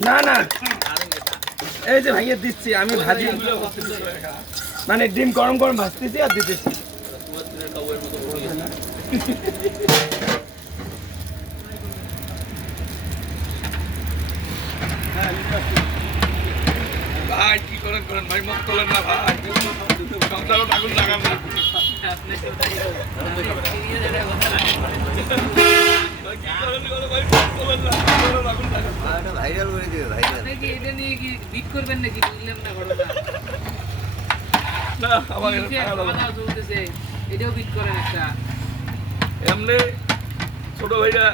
না না। এই যে ভাইয়া দিচ্ছি আমি ভাজি। মানে ডিম গরম গরম ভাজতেছি আর দিতেছি। ভাই কি করেন করেন ভাই মুখ তোলেন না ভাই। সংসারও ঠাকুর লাগান না কি করেন করেন ভাই মুখ তোলেন না সংসারও ঠাকুর লাগান না। ভাইরাল করে দিবে ভাইরাল নাকি এটা নিয়ে কি বিট করবেন নাকি? বুঝলাম না ঘটনা না আমার এটা চলতেছে এটাও বিট করেন একটা। এমনি ছোট ভাইয়া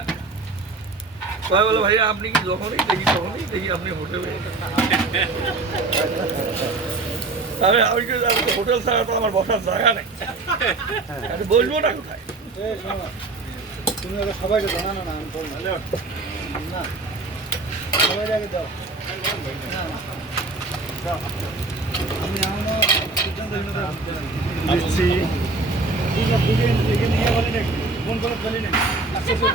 কয় বলে ভাইয়া আপনি কি যখনই দেখি তখনই দেখি আপনি হোটেলে আরে আমি কি জানি তো হোটেল ছাড়া তো আমার বসার জায়গা নেই। আমি বসবো না কোথায়? তুমি ওটা সবাইকে জানানো না আমি না ফোন করে নাকি আচ্ছা,